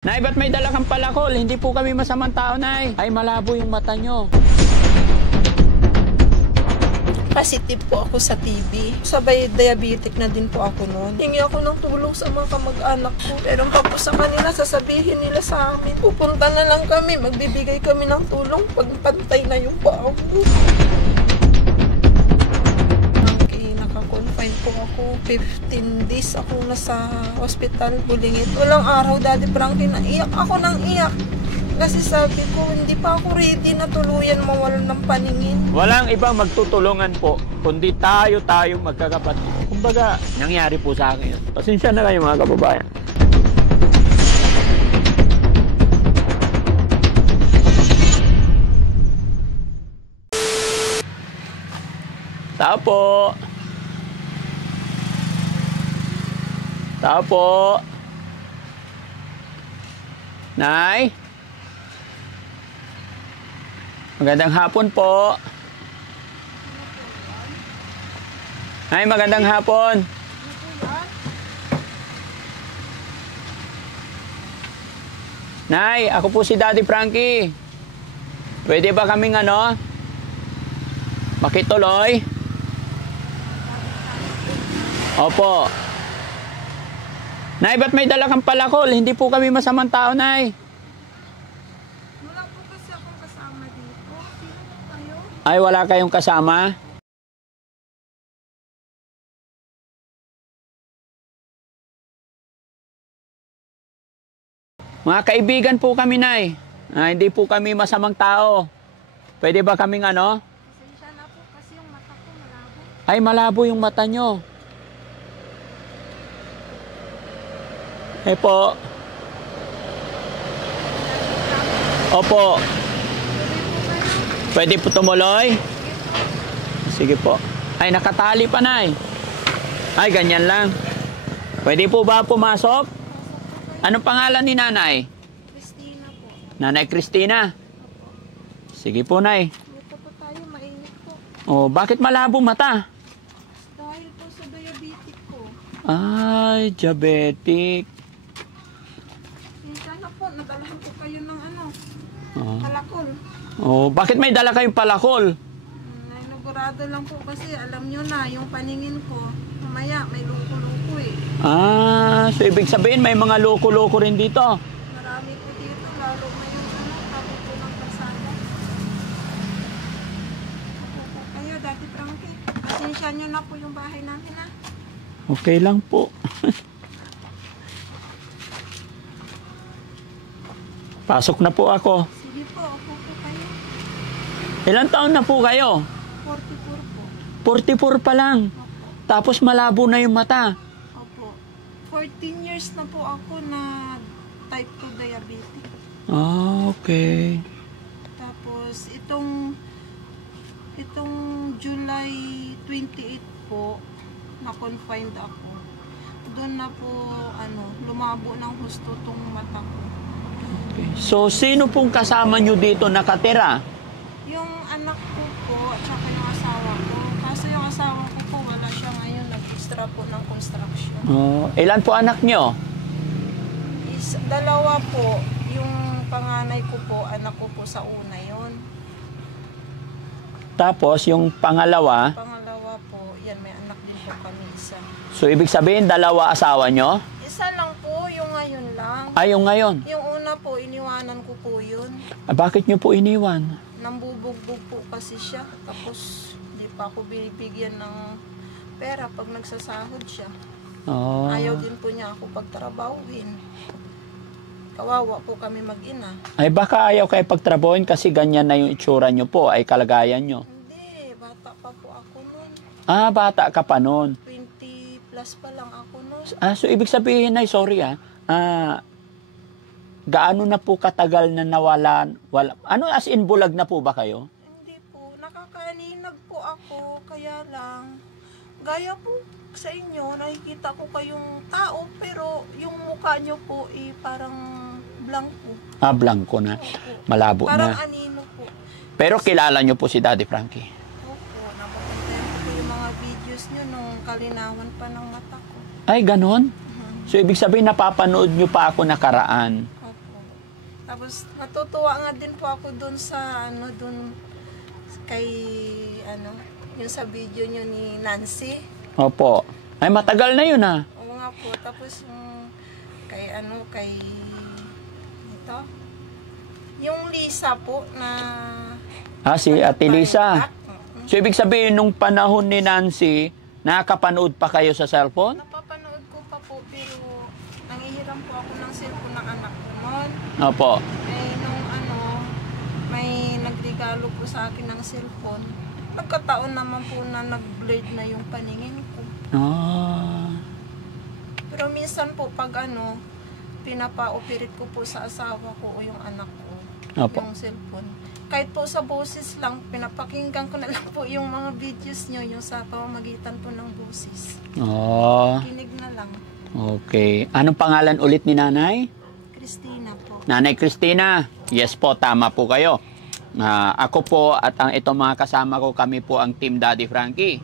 Nay, ba't may dala kang palakol? Hindi po kami masamang tao, Nay. Ay, malabo yung mata nyo. Positive po ako sa TB. Sabay diabetic na din po ako noon. Hingi ako ng tulong sa mga kamag-anak ko. Pero pag po sa kanila, sasabihin nila sa amin. Pupunta na lang kami, magbibigay kami ng tulong pag pantay na yung paa ko. Naka-confine po ako. 15 days ako nasa hospital, Bulingit. Walang araw, Daddy Frankie, naiyak ako ng iyak. Kasi sabi ko, hindi pa ako ready na tuluyan mawalan ng paningin. Walang ibang magtutulungan po, kundi tayo magkakapatid. Kumbaga, nangyari po sa akin yun. Pasensya na kayo mga kababayan. Tao po. Tao po. Nay? Magandang hapon po. Ay, magandang hapon. Nay, ako po si Daddy Frankie. Pwede ba kaming makituloy? Opo. Nay, ba't may dala kang palakol? Hindi po kami masamang tao, Nay. Wala po kasi akong kasama dito. Sino po kayo? Ay, wala kayong kasama? Mga kaibigan po kami, Nay. Hindi po kami masamang tao. Pwede ba kaming Pasensya na po kasi yung mata ko malabo. Ay, malabo yung mata nyo. Eh po. Opo. Pwede po tumuloy? Sige po. Ay, nakatali pa, Nay. Ay, ganyan lang. Pwede po ba pumasok? Anong pangalan ni Nanay? Christina po. Nanay Christina. Sige po, Nay. Dito po tayo, mainit po. Oh, bakit malabo mata? Dahil po sa diabetic ko. Ay, diabetic. Minsan na po, nadalhan po kayo ng Oh. palakol. Oh, bakit may dala kayong palakol? Nainugurado lang po kasi alam nyo na, yung paningin ko, mamaya may luko-luko eh. Ah, so ibig sabihin may mga loko-loko rin dito. Marami po dito, lalo na yung tabi po ng kasada. Ako po kayo, Daddy Frankie. Pasensya nyo na po yung bahay namin ha. Okay lang po. Pasok na po ako. Sige po, ako po kayo. Ilang taon na po kayo? 44 po. 44 pa lang. Opo. Tapos malabo na yung mata. Opo. 14 years na po ako na type 2 diabetic. Ah, okay. Tapos itong July 28 po, na-confined ako. Doon na po lumabo ng husto tong mata ko. Okay. So, sino pong kasama nyo dito nakatira? Yung anak ko po at saka yung asawa ko. Kaso yung asawa ko po wala siya ngayon, nag-extra po ng construction. Oh, ilan po anak nyo? Dalawa po, yung panganay ko po, anak ko po sa una yon. Tapos, yung pangalawa, Pangalawa po, yan may anak din po kami isa. so ibig sabihin dalawa asawa nyo? Isa lang po, yung ngayon lang. Ay, yung ngayon. Yung una po, iniwanan ko po yun. Ah, bakit nyo po iniwan? Nambubugbog po kasi siya. Tapos, di pa ako binibigyan ng pera pag nagsasahod siya. Oh. Ayaw din po niya ako pagtrabahuhin. Kawawa po kami mag-ina. Ay, baka ayaw kayo pagtrabahoin kasi ganyan na yung itsura nyo po, ay kalagayan nyo. Hindi, bata pa po ako noon. Ah, bata ka pa noon. 20 plus pa lang ako noon. Ah, so ibig sabihin ay, sorry gaano na po katagal na nawalan? As in bulag na po ba kayo? Hindi po, nakakaninag po ako, kaya lang, gaya po sa inyo, nakikita ko kayong tao, pero yung mukha nyo po parang blanco. Ah, blanco na. Opo. Malabo Parang na. anino po. Pero kilala nyo po si Daddy Frankie. Opo, napapaganda ko yung mga videos nyo nung kalinawan pa ng mata ko. Ay, ganon? So, ibig sabihin, napapanood nyo pa ako nakaraan. Opo. Tapos natutuwa nga din po ako dun sa dun kay yung sa video nyo ni Nancy. Opo. Ay, matagal na yun ah. Oo nga po. Tapos yung kay ito, yung Lisa po na Si Ate Lisa. Mm-mm. So, ibig sabihin, nung panahon ni Nancy, nakakapanood pa kayo sa cellphone? Napapanood ko pa po, pero nangihiram po ako ng cellphone ng anak ko noon. Opo. Nung may nagregalo po sa akin ng cellphone, nagkataon naman po na nag-blurred na yung paningin ko. Pero minsan po pag pinapa-operate ko po sa asawa ko o yung anak ko, Opo. yung cellphone. Kahit po sa boses lang, pinapakinggan ko na lang po yung mga videos nyo, yung sa pamamagitan po ng boses. Kinig na lang. Okay. Anong pangalan ulit ni Nanay? Christina po. Nanay Christina. Yes po, tama po kayo. Ako po at ang itong mga kasama ko, kami po ang Team Daddy Frankie.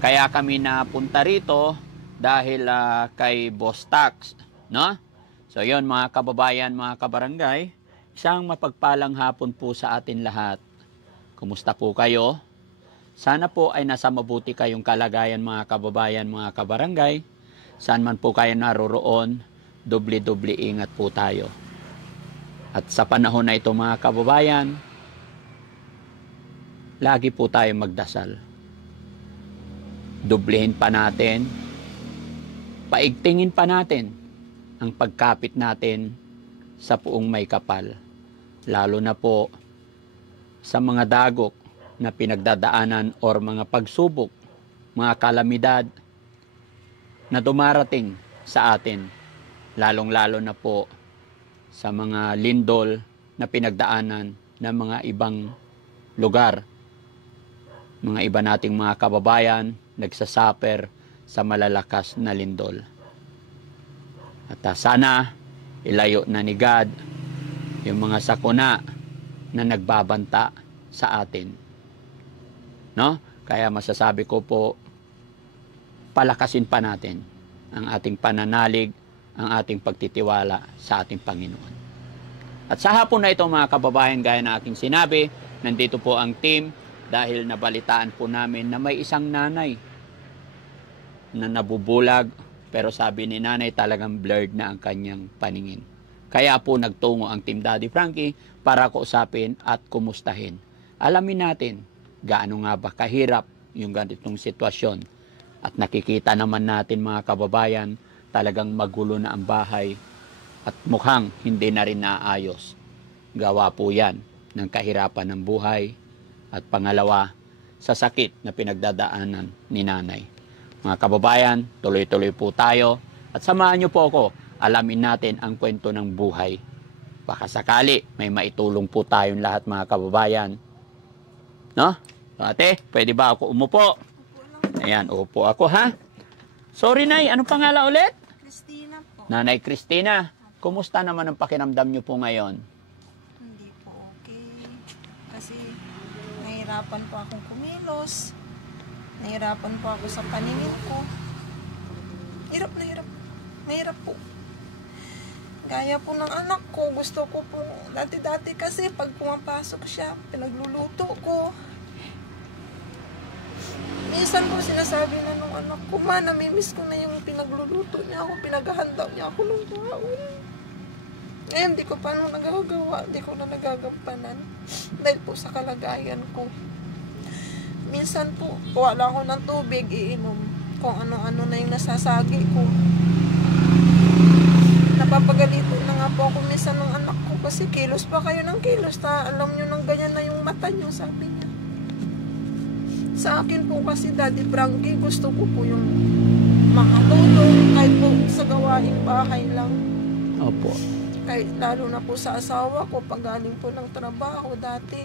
Kaya kami napunta rito dahil kay Boss Tax, no? So yun mga kababayan, mga kabarangay, isang mapagpalang hapon po sa atin lahat. Kumusta po kayo? Sana po ay nasa mabuti kayong kalagayan mga kababayan, mga kabarangay. Saan man po kayo naroroon, doble-doble ingat po tayo. At sa panahon na ito mga kababayan, lagi po tayo magdasal. Doblehin pa natin, paigtingin pa natin ang pagkapit natin sa puong may kapal. Lalo na po sa mga dagok na pinagdadaanan or mga pagsubok, mga kalamidad na dumarating sa atin. Lalong-lalo na po sa mga lindol na pinagdaanan ng mga ibang lugar. Mga iba nating mga kababayan nagsasuffer sa malalakas na lindol. At sana ilayo na ni God yung mga sakuna na nagbabanta sa atin. No? Kaya masasabi ko po, palakasin pa natin ang ating pananalig, ang ating pagtitiwala sa ating Panginoon. At sa hapon na ito mga kababayan, gaya na aking sinabi, nandito po ang team dahil nabalitaan po namin na may isang nanay na nabubulag, pero sabi ni nanay talagang blurred na ang kanyang paningin. Kaya po nagtungo ang Team Daddy Frankie para kausapin at kumustahin. Alamin natin gaano nga ba kahirap yung ganitong sitwasyon. At nakikita naman natin mga kababayan, talagang magulo na ang bahay at mukhang hindi na rin naayos. Gawa po yan ng kahirapan ng buhay at pangalawa sa sakit na pinagdadaanan ni nanay. Mga kababayan, tuloy-tuloy po tayo at samahan niyo po ako, alamin natin ang kwento ng buhay. Baka sakali may maitulong po tayong lahat mga kababayan. No? Ate, pwede ba ako umupo? Ayan, upo ako ha. Sorry Nay, anong pangalan ulit? Christina po. Nanay Christina, kumusta naman ang pakiramdam niyo po ngayon? Hindi po okay. Kasi nahirapan po akong kumilos. Nahirapan po ako sa paningin ko. Hirap na hirap. Nahirap po. Gaya po ng anak ko, gusto ko po, dati-dati kasi pag pumapasok siya, pinagluluto ko. Minsan po sinasabi na nung anak ko, ma, namimiss ko na yung pinagluluto niya ako, pinaghahanda niya ako ng baon. Ngayon, di ko pa nung nagagawa, di ko na nagagampanan. Dahil po sa kalagayan ko. Minsan po, kuha lang ako ng tubig, iinom. Kung ano-ano na yung nasasagi ko. Napapagalito na nga po ako minsan ng anak ko kasi kilos pa kayo ng kilos. Alam nyo nang ganyan na yung mata nyo, sabi niya. Sa akin po kasi Daddy Frankie, gusto ko po yung makatulong kahit po sa gawaing bahay lang. Opo. Kahit lalo na po sa asawa ko, pag galing po ng trabaho dati,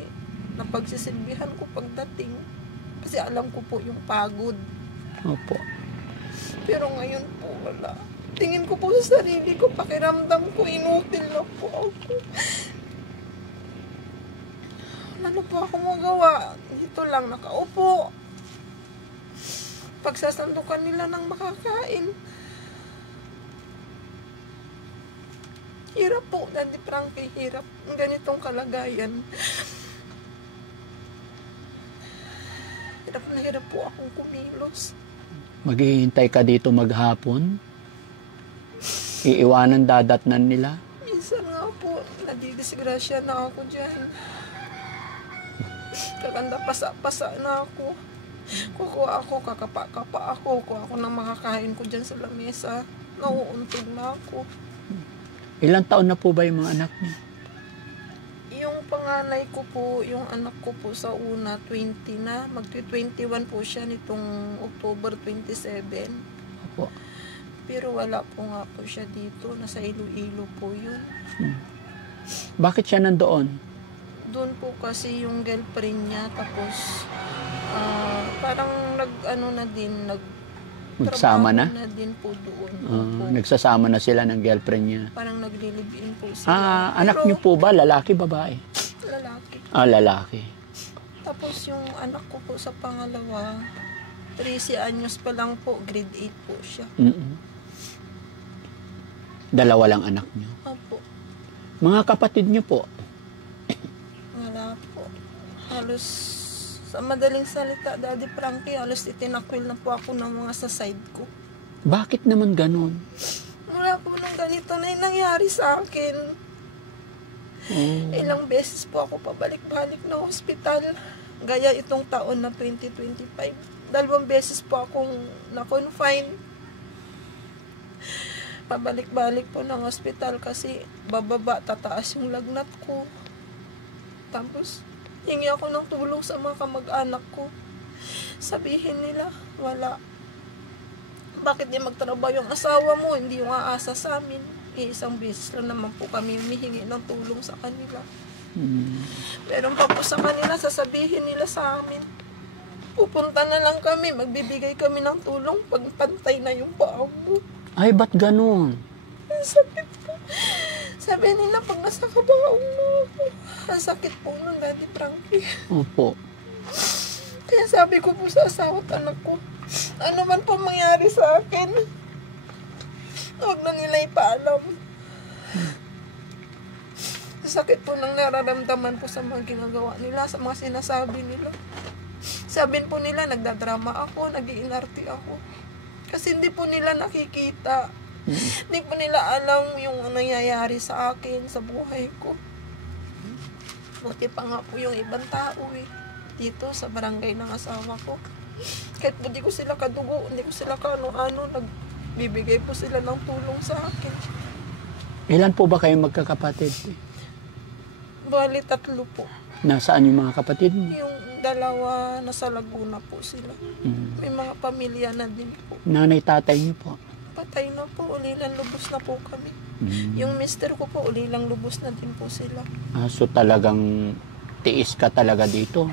napagsisilbihan ko pagdating. Kasi alam ko po yung pagod. Opo. Pero ngayon po wala. Tingin ko po sa sarili ko, pakiramdam ko, inutil na po ako. Ano po ako magawa? Dito lang nakaupo. Pagsasandukan nila ng makakain. Hirap po, Daddy Frankie, hirap. Ang ganitong kalagayan. Hirap na hirap po akong kumilos. Maghihintay ka dito maghapon? Iiwanan dadatnan nila? Minsan nga po, nadidisgrasya na ako dyan. Kaganda pasa-pasa na ako. Kukuha ako, kakapa-kapa ako. Kuha ako ng makakain ko dyan sa lamesa. Nauuntog na ako. Ilang taon na po ba yung mga anak niyo? Yung panganay ko po, yung anak ko po sa una, 20 na. Magti-21 po siya nitong October 27. Opo. Pero wala po nga po siya dito. Nasa Iloilo po yun. Bakit siya nandoon? Doon po kasi yung girlfriend niya. Tapos, parang Magsama na? na din po doon. Opo. Nagsasama na sila ng girlfriend niya. Parang naglilibin po sila. Anak Pero niyo po ba? Lalaki, babae? lalaki. Lalaki. Tapos yung anak ko po sa pangalawa, 13 anyos pa lang po, grade 8 po siya. Dalawa lang anak niyo. Opo. Mga kapatid niyo po? Wala po. Halos, sa madaling salita, Daddy Frankie, halos itinakwil na po ako ng mga sa side ko. Bakit naman ganun? Wala po nang ganito na yung nangyari sa akin. Ilang beses po ako pabalik-balik ng hospital. Gaya itong taon na 2025. 2 beses po akong na-confine. Pabalik-balik po ng hospital kasi bababa, tataas yung lagnat ko. Tapos, hingi ako ng tulong sa mga kamag-anak ko. Sabihin nila, wala. Bakit di magtrabaho yung asawa mo? Hindi yung aasa sa amin. Isang beses lang naman po kami humihingi ng tulong sa kanila. Meron pa po sa kanila, sasabihin nila sa amin. Pupunta na lang kami, magbibigay kami ng tulong pag pantay na yung paa mo. Ay, ba't ganun? Ang sakit po. Sabi nila, pag nasa kabaong mo ako. Ang sakit po nun, Daddy Frankie. Opo. Kaya sabi ko po sa asawa at anak ko, ano man po mangyari sa akin, huwag na nila ipaalam. Sakit po nang nararamdaman po sa mga ginagawa nila, sa mga sinasabi nila. Sabihin po nila, nagdadrama ako, nag-iinarte ako. Kasi hindi po nila nakikita. Hindi po nila alam yung nangyayari sa akin, sa buhay ko. Buti pa nga po yung ibang tao dito sa barangay ng asawa ko. Kahit po di ko sila kadugo, hindi ko sila kano-ano, nagbibigay po sila ng tulong sa akin. Ilan po ba kayong magkakapatid? Bali, 3 po. Nasaan yung mga kapatid mo? Yung 2, nasa Laguna po sila. May mga pamilya na din po. Nanay, tatay niyo po? Patay na po, ulilang lubos na po kami. Yung mister ko po, ulilang lubos na din po sila. So talagang tiis ka talaga dito?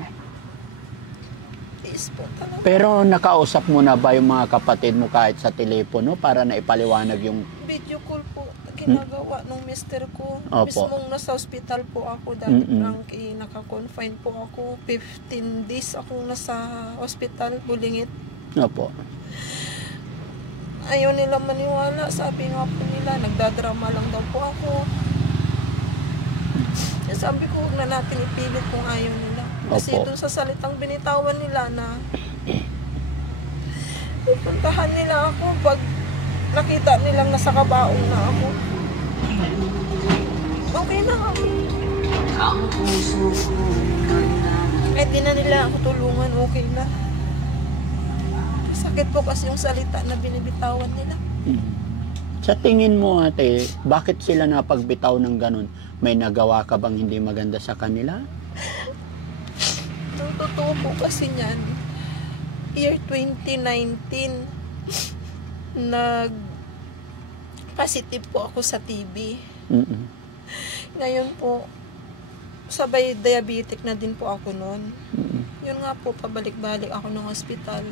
Tiis po talaga. Pero nakausap mo na ba yung mga kapatid mo kahit sa telepono para na ipaliwanag yung... Video call po, ginagawa ng mister ko. Opo. Mismong nasa hospital po ako, Daddy Frankie. Naka-confine po ako. 15 days akong nasa hospital, Bulingit. Opo. Ayaw nila maniwala. Sabi nga po nila, nagdadrama lang daw po ako. Sabi ko, huwag na natin ipilit kung ayaw nila. Kasi Opo. doon sa salitang binitawan nila na pupuntahan nila ako pag nakita nilang nasa kabaong na ako. Okay na ako. Kahit di na nila ako tulungan, okay na. Sakit po kasi yung salita na binibitawan nila. Sa tingin mo, ate, bakit sila napagbitaw ng ganun? May nagawa ka bang hindi maganda sa kanila? Ang totoo po kasi niyan, year 2019, nag-positive po ako sa TB. Ngayon po, sabay diabetic na din po ako noon. Yun nga po, pabalik-balik ako ng hospital.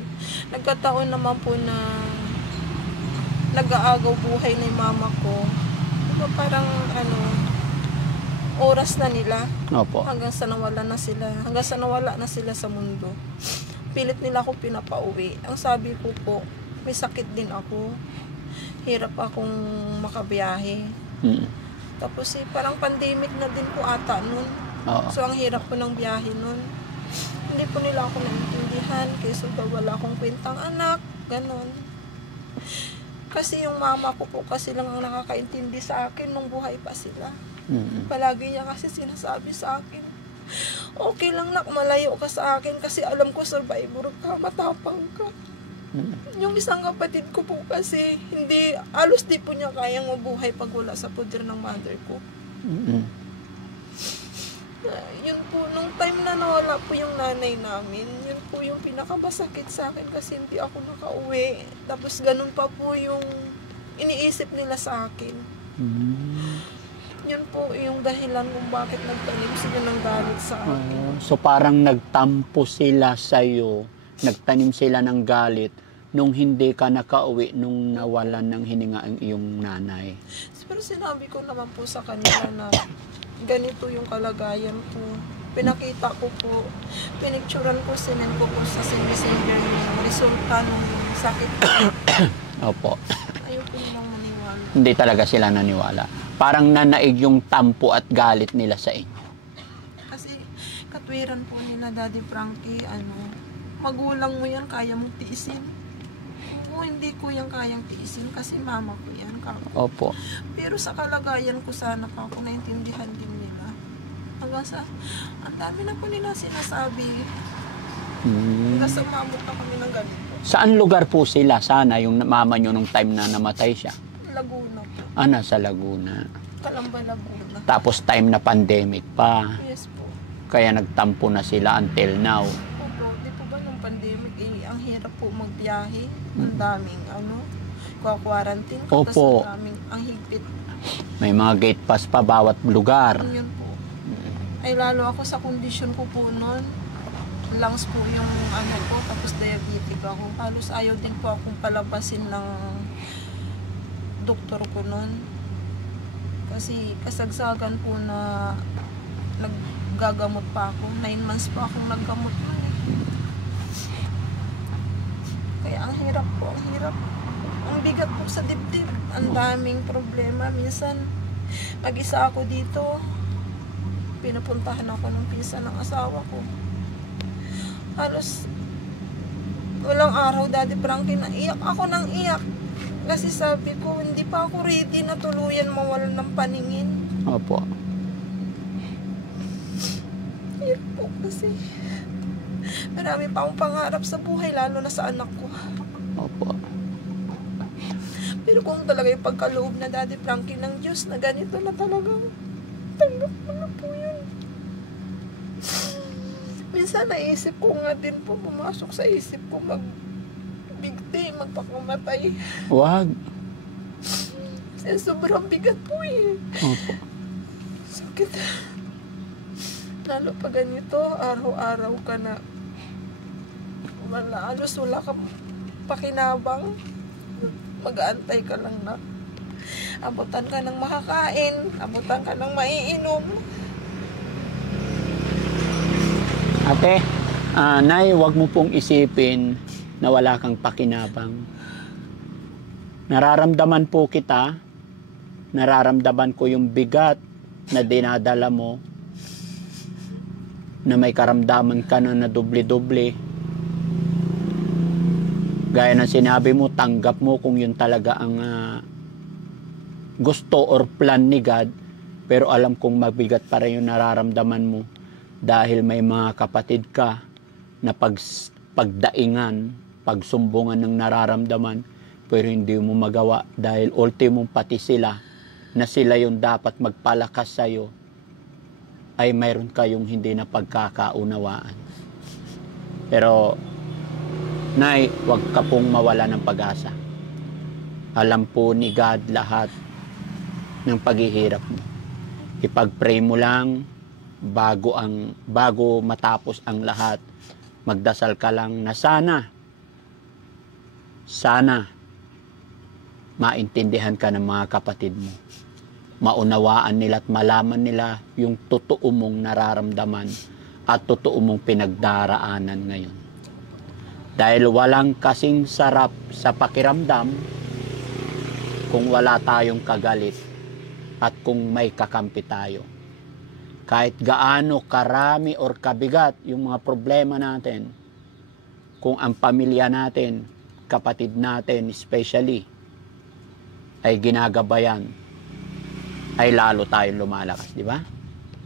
Nagkataon naman po na nag-aagaw buhay na yung mama ko. Diba parang oras na nila. Opo. Hanggang sa nawala na sila sa mundo. Pilit nila ako pinapauwi. Ang sabi ko po, may sakit din ako. Hirap akong makabiyahe. Tapos parang pandemic na din po ata nun. Oo. So ang hirap po ng biyahe nun. Hindi po nila ako naintindihan kasi daw wala akong kwentang anak, ganon. Kasi yung mama ko po kasi lang ang nakakaintindi sa akin nung buhay pa sila. Palagi niya kasi sinasabi sa akin, okay lang nak, malayo ka sa akin kasi alam ko survivor ka, matapang ka. Yung isang kapatid ko po kasi, hindi, alos di po niya kayang mabuhay pag wala sa poder ng mother ko. Yun po, nung time na nawala po yung nanay namin, yun po yung pinakamasakit sa akin kasi hindi ako nakauwi. Tapos ganun pa po yung iniisip nila sa akin. Yun po yung dahilan kung bakit nagtanim sila ng galit sa akin. So parang nagtampo sila sa'yo, nagtanim sila ng galit nung hindi ka nakauwi nung nawalan ng hininga ang iyong nanay. Pero sinabi ko naman po sa kanila na ganito yung kalagayan ko. Pinakita ko po, pinicturan ko, sinend ko po sa messenger yung resulta ng sakit ko. Opo. Ayoko nilang maniwala. Hindi talaga sila naniwala. Parang nanaig yung tampo at galit nila sa inyo. Kasi katwiran po ni na Daddy Frankie, magulang mo yan, kaya mong tiisin. Kung hindi ko yan kayang tiisin kasi mama ko yan. Opo. Pero sa kalagayan ko sana pa ako naintindihan din nila. Hanggang sa, ang dami na po nila sinasabi. Hanggang sa maabot na kami ng ganito. Saan lugar po sila? Sana yung mama nyo nung time na namatay siya? Laguna po. Nasa Laguna. Calamba, Laguna. Tapos time na pandemic pa. Yes po. Kaya nagtampo na sila until now. Opo, di po ba nung pandemic, ang hirap po magbiyahe. Ang daming, kwa-quarantine. Opo. Ang higpit. May mga gate pass pa bawat lugar. Yun po. Ay lalo ako sa kondisyon ko po noon. Lungs po yung ko, tapos diabetic ako. Halos ayaw din po akong palabasin ng doktor ko noon. Kasi kasagsagan po na naggagamot pa ako. 9 months pa akong naggamot noon eh. Kaya ang hirap po, ang hirap. Ang bigat po sa dibdib. Ang daming problema. Minsan, mag-isa ako dito. Pinupuntahan ako ng pinsan ng asawa ko. Halos walang araw, Daddy Frankie, na iyak ako ng iyak. Kasi sabi ko, hindi pa ako ready na tuluyan mawalan ng paningin. Opo. Hirap po kasi. Marami pa akong pangarap sa buhay, lalo na sa anak ko. Opo. Pero kung talaga yung pagkaloob na Daddy Frankie ng Diyos na ganito na talagang tanggap mo na po yun. Minsan naisip ko nga din po, pumasok sa isip ko magbigti, magpakamatay. Wag. Kasi sobrang bigat po eh. Opo. Sakit. Lalo pa ganito, araw-araw ka na halos wala ka pakinabang. Mag-aantay ka lang na abutan ka ng makakain, abutan ka ng maiinom. Ate, Nay, wag mo pong isipin na wala kang pakinabang. Nararamdaman po kita, nararamdaman ko yung bigat na dinadala mo, na may karamdaman ka na doble-doble. Gaya ng sinabi mo, tanggap mo kung yun talaga ang gusto or plan ni God, pero alam kong mabigat pa rin yung nararamdaman mo dahil may mga kapatid ka na pagdaingan, pagsumbungan ng nararamdaman, pero hindi mo magawa dahil ultimo pati sila na sila yung dapat magpalakas sa'yo ay mayroon kayong hindi na pagkakaunawaan. Pero Nay, huwag ka pong mawala ng pag-asa. Alam po ni God lahat ng paghihirap mo. Ipag-pray mo lang bago matapos ang lahat. Magdasal ka lang na sana maintindihan ka ng mga kapatid mo. Maunawaan nila at malaman nila yung totoo mong nararamdaman at totoo mong pinagdaraanan ngayon. Dahil walang kasing sarap sa pakiramdam kung wala tayong kagalit at kung may kakampi tayo. Kahit gaano karami or kabigat yung mga problema natin, kung ang pamilya natin, kapatid natin especially, ay ginagabayan, ay lalo tayong lumalakas, di ba?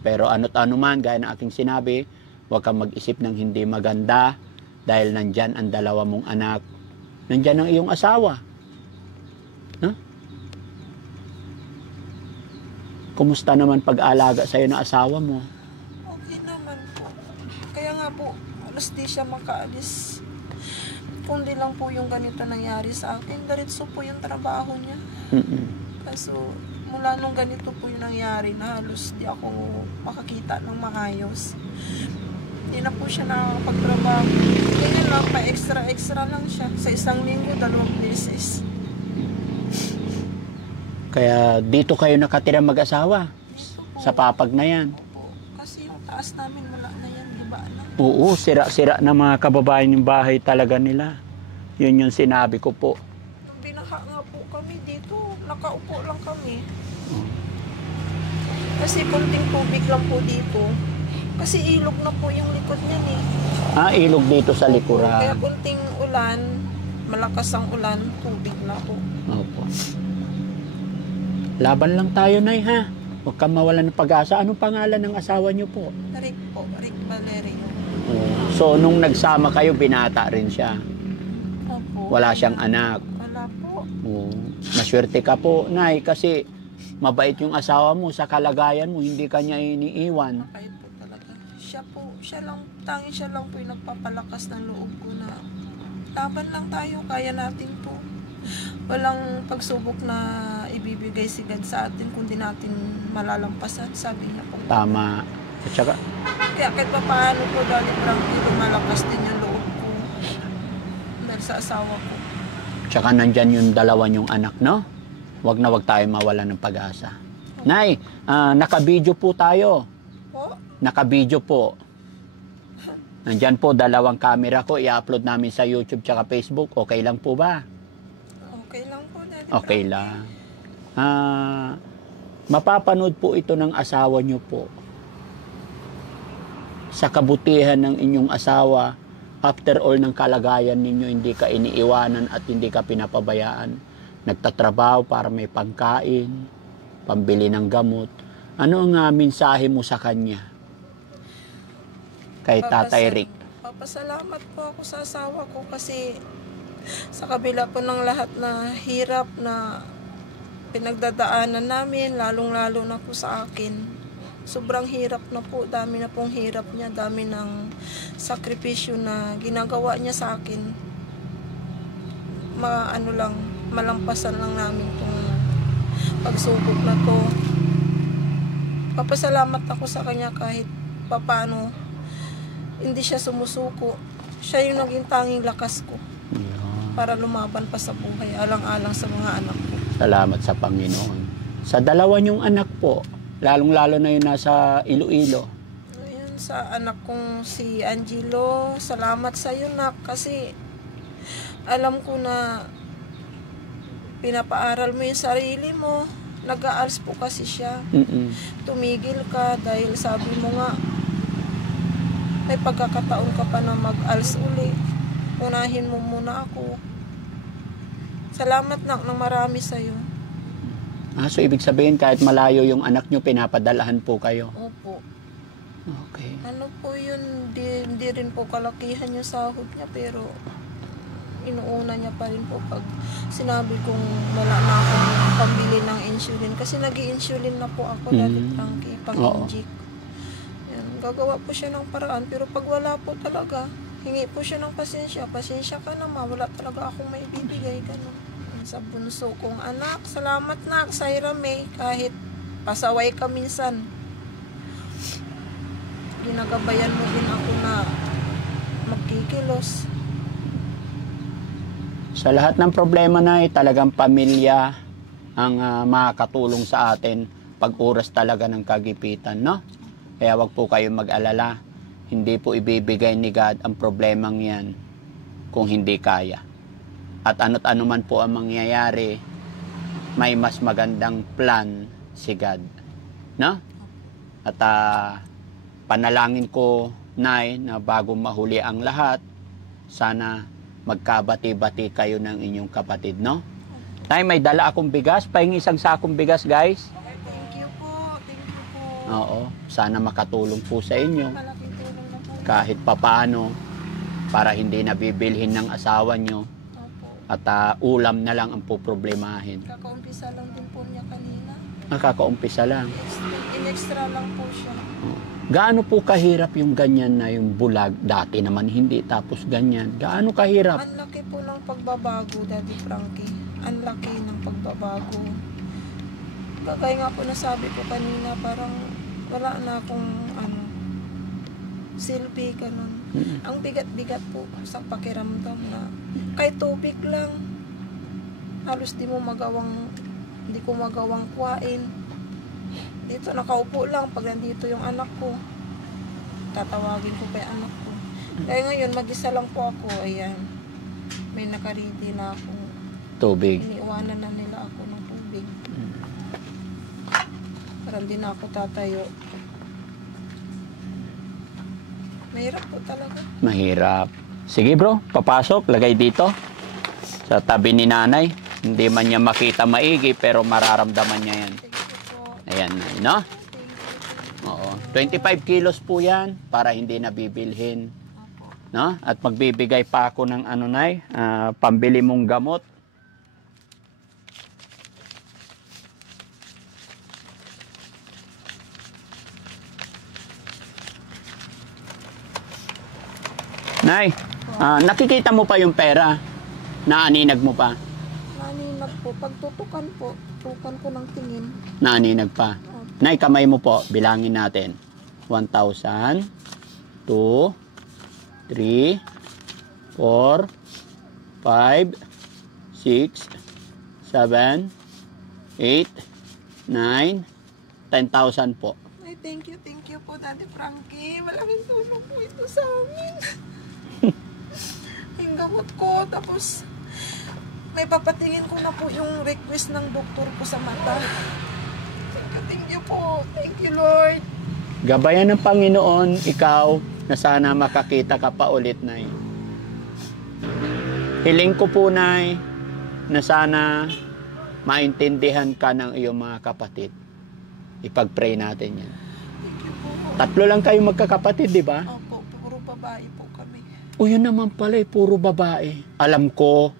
Pero ano't ano man, gaya ng ating sinabi, huwag kang mag-isip ng hindi maganda dahil nandyan ang dalawa mong anak, nandyan ang iyong asawa. No? Kumusta naman pag-alaga sa'yo ng asawa mo? Okay naman po. Kaya nga po, alas di siya makaalis. Kung di lang po yung ganito nangyari sa akin, diretso po yung trabaho niya. Kaso, mula nung ganito po yung nangyari, na halos di ako makakita ng maayos. Hindi na po siya nakakapagtrabaho. Kaya lang, pa-extra lang siya. Sa isang linggo, 2 beses. Kaya dito kayo nakatira mag-asawa? Dito po. Sa papag na yan? Opo. Kasi yung taas namin, wala na yan, di ba? Oo, sira-sira na mga kababayan yung bahay talaga nila. Yun yung sinabi ko po. Nung binaha nga po kami dito, nakaupo lang kami. Kasi kunting tubig lang po dito. Kasi ilog na po yung likod niyan eh. Ilog dito sa Kaya likuran. kunting ulan, malakas ang ulan, tubig na po. Opo. Laban lang tayo, Nay, ha? Huwag kang mawalan ng pag-asa. Anong pangalan ng asawa niyo po? Rick po, Rick Valerio. So, nung nagsama kayo, binata rin siya. Opo. Wala siyang anak. Wala po. Maswerte ka po, Nay, kasi mabait yung asawa mo sa kalagayan mo, hindi ka niya iniiwan. Nakait po talaga. Siya lang po yung nagpapalakas ng loob ko na laban lang tayo, kaya natin po. Walang pagsubok na ibibigay si God sa atin kundi natin malalampasan, sabi niya po. Tama. At saka, Kaya kahit pa paano po, Daddy Frankie, lumalakas din yung loob ko dahil sa asawa ko. tsaka nandyan yung dalawa niyong anak, no? Wag na wag tayo mawala ng pag-asa. Nay, naka-video po tayo. Po? Naka-video po. Nandyan po, 2 camera ko. I-upload namin sa YouTube tsaka Facebook. Okay lang po ba? Okay lang po, Daddy Okay Frankie. lang. Mapapanood po ito ng asawa niyo po. Sa kabutihan ng inyong asawa, after all ng kalagayan ninyo, hindi ka iniiwanan at hindi ka pinapabayaan. Nagtatrabaho para may pangkain, pambili ng gamot. Ano ang mensahe mo sa kanya? Kay Tatay Rick. Papasalamat po ako sa asawa ko kasi sa kabila po ng lahat na hirap na pinagdadaanan namin, lalong-lalo na po sa akin. Sobrang hirap na po, dami na pong hirap niya, dami ng sakripisyo na ginagawa niya sa akin. Malampasan lang namin itong pagsubok na to. Papasalamat ako sa kanya kahit papano hindi siya sumusuko. Siya yung naging tanging lakas ko para lumaban pa sa buhay, alang-alang sa mga anak ko. Salamat sa Panginoon. Sa 2 niyong anak po, lalong-lalo na yun nasa Iloilo. Ayun, sa anak kong si Angelo, salamat sa iyo, nak, kasi alam ko na pinapaaral mo yung sarili mo. Nag-aals po kasi siya. Tumigil ka dahil sabi mo nga, may pagkakataon ka pa na mag-ALS uli. Unahin mo muna ako. Salamat na ng marami sa'yo. So ibig sabihin kahit malayo yung anak nyo, pinapadalahan po kayo? Opo. Okay. Ano po yun, di rin po kalakihan yung sahod niya, pero inuuna niya pa rin po pag sinabi kong wala na akong pambili ng insulin. Kasi nag-i-insulin na po ako, Daddy Frankie, pang-inject. Gagawa po siya ng paraan, pero pag wala po talaga, hingi po siya ng pasensya. Pasensya ka naman, wala talaga akong maibibigay, gano'n. Sa bunso kong anak, salamat na sa May, kahit pasaway ka minsan. Ginagabayan mo din ako na magkikilos. Sa lahat ng problema na talagang pamilya ang makakatulong sa atin pag oras talaga ng kagipitan, no? Kaya wag po kayong mag-alala. Hindi po ibibigay ni God ang problemang yan kung hindi kaya. At ano't ano man po ang mangyayari, may mas magandang plan si God. No? At panalangin ko, Nay, na bago mahuli ang lahat, sana magkabati-bati kayo ng inyong kapatid, no? Tay, may dala akong bigas. Pahingi isang sakong bigas, guys. Thank you po. Thank you po. Oo. Sana makatulong po sa inyo. Malaking tulong na po. Kahit papaano, para hindi nabibilhin ng asawa nyo. Opo. At ulam na lang ang poproblemahin. Kakaumpisa lang din po niya kanina. Nakakaumpisa lang. In-extra lang po siya. Gaano po kahirap yung ganyan na yung bulag? Dati naman hindi, tapos ganyan. Gaano kahirap? Ang laki po ng pagbabago, Daddy Frankie. Ang laki ng pagbabago. Kagaya nga po nasabi ko kanina, parang wala na akong silbi, ganun. Ang bigat-bigat po sa pakiramdam na kahit tubig lang, halos di ko magawang kuwain. Dito nakaupo lang pag nandito yung anak ko. Tatawagin ko kay anak ko. Kaya ngayon mag-isa lang po ako. Ayan. May nakaredy na akong Tubig. iniiwanan na nila ako ng tubig. Parang di na ako tatayo. Mahirap po talaga. Mahirap. Sige bro, papasok. Lagay dito. Sa tabi ni nanay. Hindi man niya makita maigi pero mararamdaman niya yan. Thank you po. Ayan, no? Thank you. Oo. 25 kilos po yan para hindi nabibilhin. Opo. No? At magbibigay pa ako ng nay, pambili mong gamot. Nay, nakikita mo pa yung pera? Naaninag mo pa? Naninag po. Pagtutukan po, tutukan ko ng tingin. Naaninag pa? Opo. Nay, kamay mo po. Bilangin natin. 1,000, 2, 3, 4, 5, 6, 7, 8, 9, 10,000 po. Ay, thank you po, Daddy Frankie. Malaking tulong po ito sa amin. Yung gamot ko, tapos may papatingin ko na po yung request ng doktor ko sa mata. Thank you po. Thank you, Lord. Gabayan ng Panginoon, ikaw, na sana makakita ka pa ulit, Nay. Hiling ko po, Nay, na sana maintindihan ka ng iyong mga kapatid. Ipag-pray natin yan. Thank you po. 3 lang kayo magkakapatid, di ba? Opo, puro babae po kami. O yun naman pala, puro babae. Alam ko,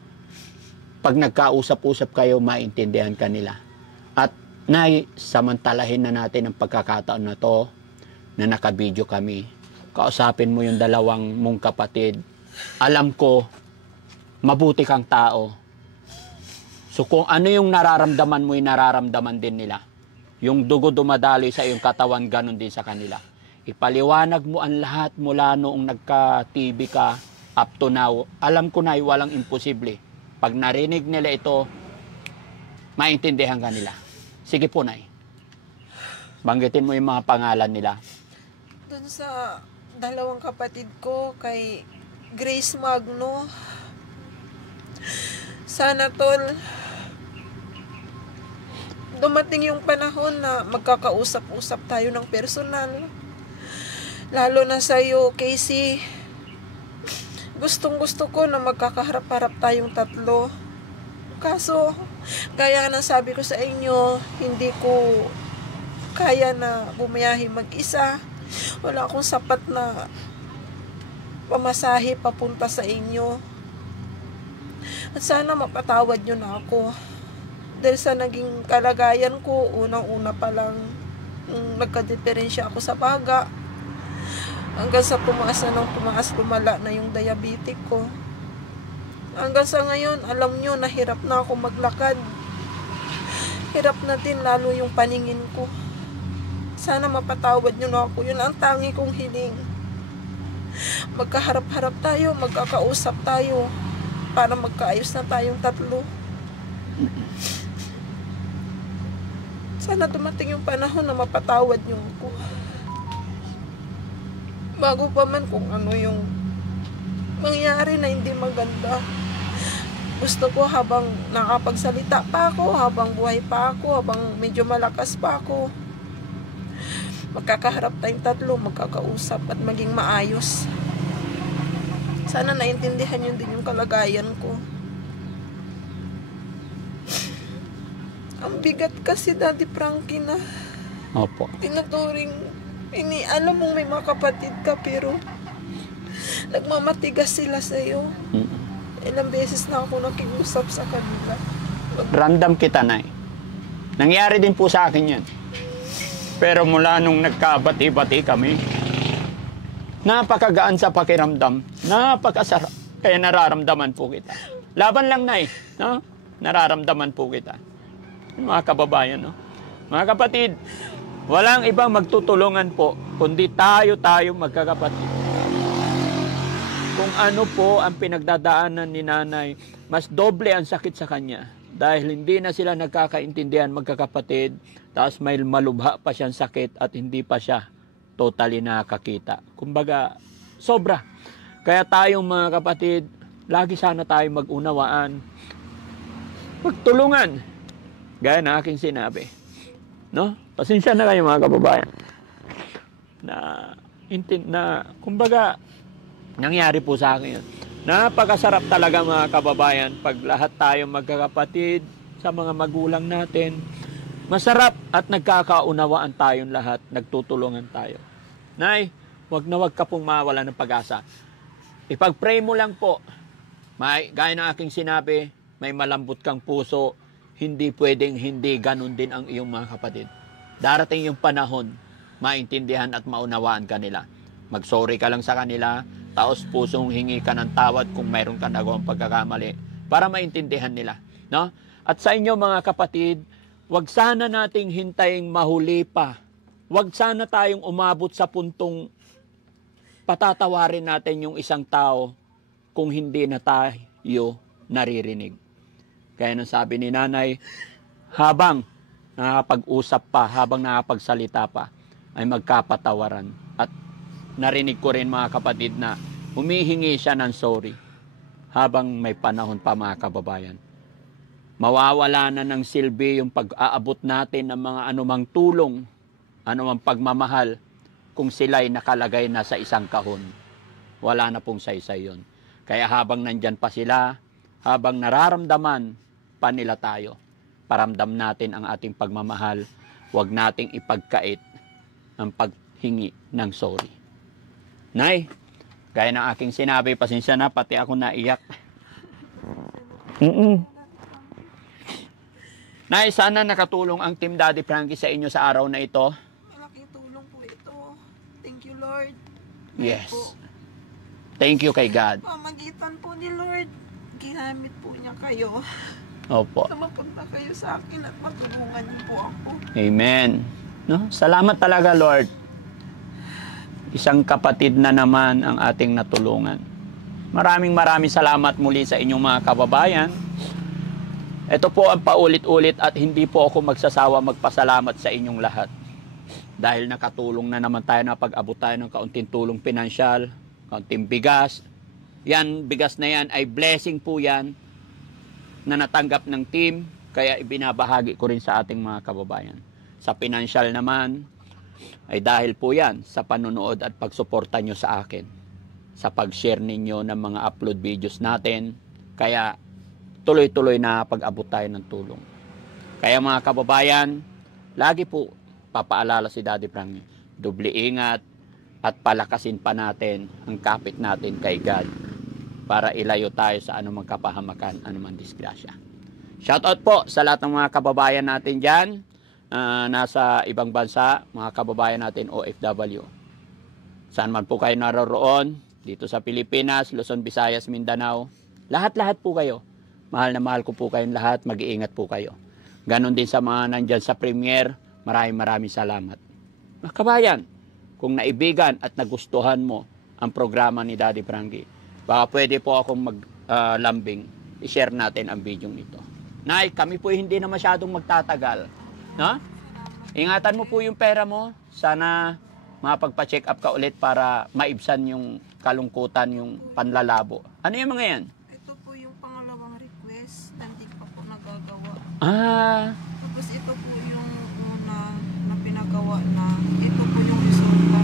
pag nagkausap-usap kayo, maintindihan ka nila. At, Nay, samantalahin na natin ang pagkakataon na to na nakabidyo kami. Kausapin mo yung 2 mong kapatid. Alam ko, mabuti kang tao. So kung ano yung nararamdaman mo, yung nararamdaman din nila. Yung dugo dumadaloy sa iyong katawan, ganun din sa kanila. Ipaliwanag mo ang lahat mula noong nagka-TB ka up to now. Alam ko na, walang imposible. Pag narinig nila ito, maintindihan ka nila. Sige po, Nay. Banggitin mo yung mga pangalan nila. Doon sa 2 kapatid ko, kay Grace Magno, sana tol, dumating yung panahon na magkakausap-usap tayo ng personal. Lalo na sa'yo, Casey. Gustong-gusto ko na magkakaharap-harap tayong 3. Kaso, gaya ng sabi ko sa inyo, hindi ko kaya na bumiyahe mag-isa. Wala akong sapat na pamasahe papunta sa inyo. At sana mapatawad nyo na ako. Dahil sa naging kalagayan ko, unang-una pa lang nagka-diferensya ako sa baga. Hanggang sa tumaas na ng tumaas, lumala na yung diabetic ko. Hanggang sa ngayon, alam nyo, nahirap na ako maglakad. Hirap na din lalo yung paningin ko. Sana mapatawad nyo na ako. Yun ang tangi kong hiling. Magkaharap-harap tayo, magkakausap tayo para magkaayos na tayong 3. Sana dumating yung panahon na mapatawad nyo ako. Bago pa man kung ano yung mangyari na hindi maganda. Gusto ko habang nakapagsalita pa ako, habang buhay pa ako, habang medyo malakas pa ako, magkakaharap tayong tatlo, magkakausap at maging maayos. Sana naintindihan yun din yung kalagayan ko. Ang bigat kasi, Daddy Frankie, na Opo. tinuturing, alam mong may mga kapatid ka, pero nagmamatigas sila sa'yo. Ilang beses na ako nakiusap sa kanila. Ramdam kita, Nay. Nangyari din po sa akin yan. Pero mula nung nagkabati-bati kami, napakagaan sa pakiramdam, napakasarap. Kaya nararamdaman po kita. Laban lang, Nay. No? Nararamdaman po kita. Mga kababayan, no? Mga kapatid, walang ibang magtutulungan po, kundi tayo magkakapatid. Kung ano po ang pinagdadaanan ni nanay, mas doble ang sakit sa kanya. Dahil hindi na sila nagkakaintindihan magkakapatid, tapos may malubha pa siyang sakit at hindi pa siya totally nakakita. Kumbaga, sobra. Kaya tayong mga kapatid, lagi sana tayong mag-unawaan. Magtulungan. Gaya na aking sinabi. No? Pasensya na kayo mga kababayan. Kumbaga, nangyari po sa akin yun. Napakasarap talaga mga kababayan pag lahat tayong magkakapatid sa mga magulang natin. Masarap at nagkakaunawaan tayong lahat, nagtutulungan tayo. Nay, wag ka pong mawala ng pag-asa. Ipag-pray mo lang po. Gaya ng aking sinabi, may malambot kang puso, hindi pwedeng hindi ganun din ang iyong mga kapatid. Darating yung panahon, maintindihan at maunawaan ka nila. Mag-sorry ka lang sa kanila, taos pusong hingi ka ng tawad kung mayroon ka nagawang pagkakamali para maintindihan nila. No? At sa inyo mga kapatid, wag sana nating hintayin mahuli pa. Wag sana tayong umabot sa puntong patatawarin natin yung isang tao kung hindi na tayo naririnig. Kaya nang sabi ni nanay, habang nakapag-usap pa, habang nakapagsalita pa, ay magkapatawaran. At narinig ko rin mga kapatid na humihingi siya ng sorry habang may panahon pa mga kababayan. Mawawala na ng silbi yung pag-aabot natin ng mga anumang tulong, anumang pagmamahal kung sila'y nakalagay na sa isang kahon. Wala na pong saysay yun. Kaya habang nandyan pa sila, habang nararamdaman pa nila tayo, paramdam natin ang ating pagmamahal, huwag nating ipagkait ang paghingi ng sorry. Nay, gaya ng aking sinabi, pasensya na, pati ako naiyak. Nay, sana nakatulong ang Team Daddy Frankie sa inyo sa araw na ito. Malaking tulong po ito. Thank you, Lord. Yes. Thank you kay God. Pamagitan po ni Lord, ginamit po niya kayo. Opo. Mapunta kayo sa akin at matulungan niyo po ako. Amen. No? Salamat talaga, Lord. Isang kapatid na naman ang ating natulungan. Maraming salamat muli sa inyong mga kababayan. Ito po ang paulit-ulit at hindi po ako magsasawa magpasalamat sa inyong lahat. Dahil nakatulong na naman tayo na pag-abot tayo ng kaunting tulong pinansyal, kaunting bigas. Yan, bigas na yan ay blessing po yan na natanggap ng team, kaya ibinabahagi ko rin sa ating mga kababayan. Sa pinansyal naman, ay dahil po yan sa panunood at pagsuporta nyo sa akin, sa pag-share ninyo ng mga upload videos natin, kaya tuloy-tuloy na pag-abot tayo ng tulong. Kaya mga kababayan, lagi po papaalala si Daddy Frankie, doble ingat at palakasin pa natin ang kapit natin kay God para ilayo tayo sa anumang kapahamakan, anumang disgrasya. Shoutout po sa lahat ng mga kababayan natin dyan, nasa ibang bansa, mga kababayan natin OFW. Saan man po kayo naroroon, dito sa Pilipinas, Luzon, Visayas, Mindanao, lahat-lahat po kayo. Mahal na mahal ko po kayong lahat, mag-iingat po kayo. Ganon din sa mga nandyan sa premiere, maraming salamat. Mga kabayan, kung naibigan at nagustuhan mo ang programa ni Daddy Frankie, baka pwede po akong maglambing, i-share natin ang video nito. Nay, kami po hindi na masyadong magtatagal. No? Ingatan mo po yung pera mo. Sana mapagpa-check up ka ulit para maibsan yung kalungkutan, yung panlalabo. Ano yung mga yan? Ito po yung pangalawang request. Tapos ito po yung una na pinagawa na. Ito po yung resulta.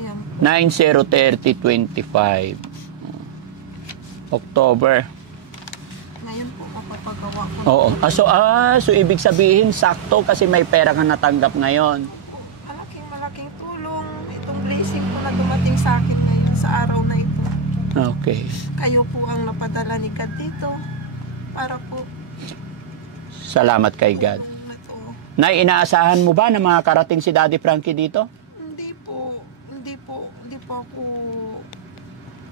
Yan. 90/30/25. October. Ngayon po mapapagawa ko. Oo. So ibig sabihin, sakto kasi may pera kang natanggap ngayon. Malaking tulong. Itong blessing po na dumating sa akin ngayon sa araw na ito. Okay. Kayo po ang napadala ni God dito para po Salamat kay God. ito. Nay, inaasahan mo ba na makakarating si Daddy Frankie dito? Hindi po ako.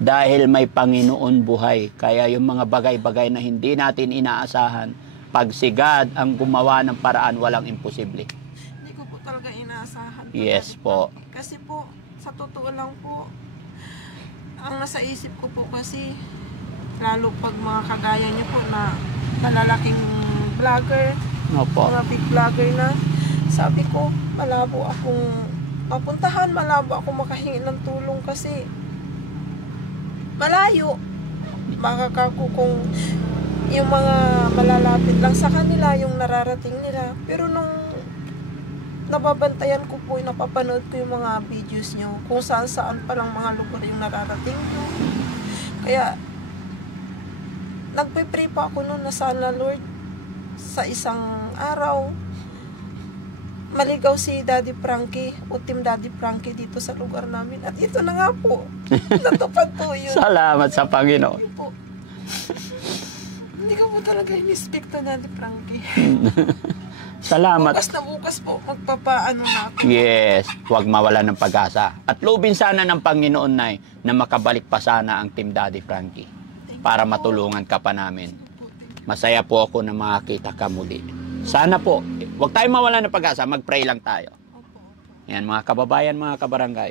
Dahil may Panginoon buhay. Kaya yung mga bagay-bagay na hindi natin inaasahan, pag si God ang gumawa ng paraan, walang imposible. Hindi ko po talaga inaasahan. Yes po. Kasi po, sa totoo lang po, ang nasa isip ko po kasi, lalo pag mga kagaya niyo po na malalaking vlogger, Opo. mga big vlogger na, sabi ko, malabo akong mapuntahan, malabo akong makahingi ng tulong kasi malayo. Makakaku kung yung mga malalapit lang sa kanila, yung nararating nila. Pero nung nababantayan ko po, napapanood ko yung mga videos nyo, kung saan-saan palang mga lugar yung nararating nyo. Kaya, nagpe-pray pa ako noon na sana, Lord, sa isang araw, maligaw si Daddy Frankie o Team Daddy Frankie dito sa lugar namin. At ito na nga po, natupad po yun. Salamat sa Panginoon. Hindi ko po talaga in-expect to Daddy Frankie. Salamat. Bukas na bukas po, magpapaano na ako. Yes, huwag mawala ng pag-asa. At loobin sana ng Panginoon na makabalik pa sana ang Team Daddy Frankie para matulungan ka pa namin. Masaya po ako na makakita ka muli. Sana po, huwag tayong mawala ng pag-asa, mag-pray lang tayo. Yan mga kababayan, mga kabarangay.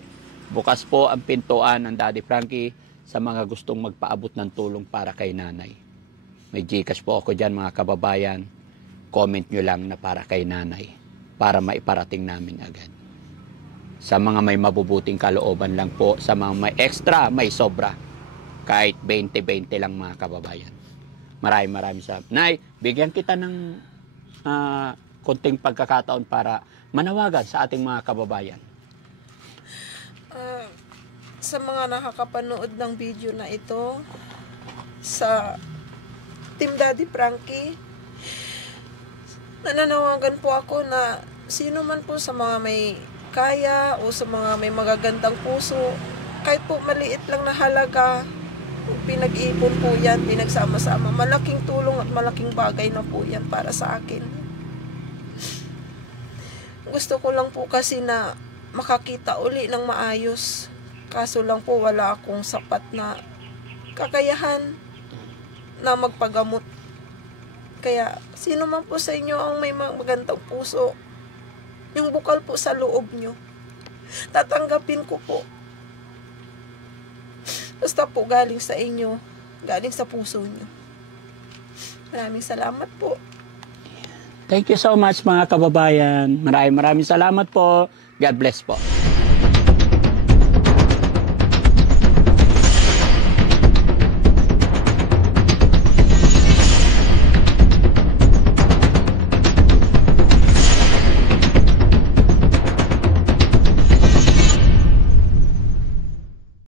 Bukas po ang pintuan ng Daddy Frankie sa mga gustong magpaabot ng tulong para kay nanay. May Gcash po ako dyan mga kababayan. Comment nyo lang na para kay nanay para maiparating namin agad. Sa mga may mabubuting kalooban lang po, sa mga may extra, may sobra. Kahit 20-20 lang mga kababayan. Maraming salamat. Nay, bigyan kita ng konting pagkakataon para manawagan sa ating mga kababayan. Sa mga nakakapanood ng video na ito, sa Team Daddy Frankie, nananawagan po ako na sino man po sa mga may kaya o sa mga may magagandang puso, kahit po maliit lang na halaga, kung pinag-ipon po yan, pinagsama-sama, malaking tulong at malaking bagay na po yan para sa akin. Gusto ko lang po kasi na makakita uli ng maayos. Kaso lang po wala akong sapat na kakayahan na magpagamot. Kaya, sino man po sa inyo ang may magandang puso, yung bukal po sa loob nyo, tatanggapin ko po. Basta po galing sa inyo, galing sa puso nyo. Maraming salamat po. Thank you so much mga kababayan. Maraming salamat po. God bless po.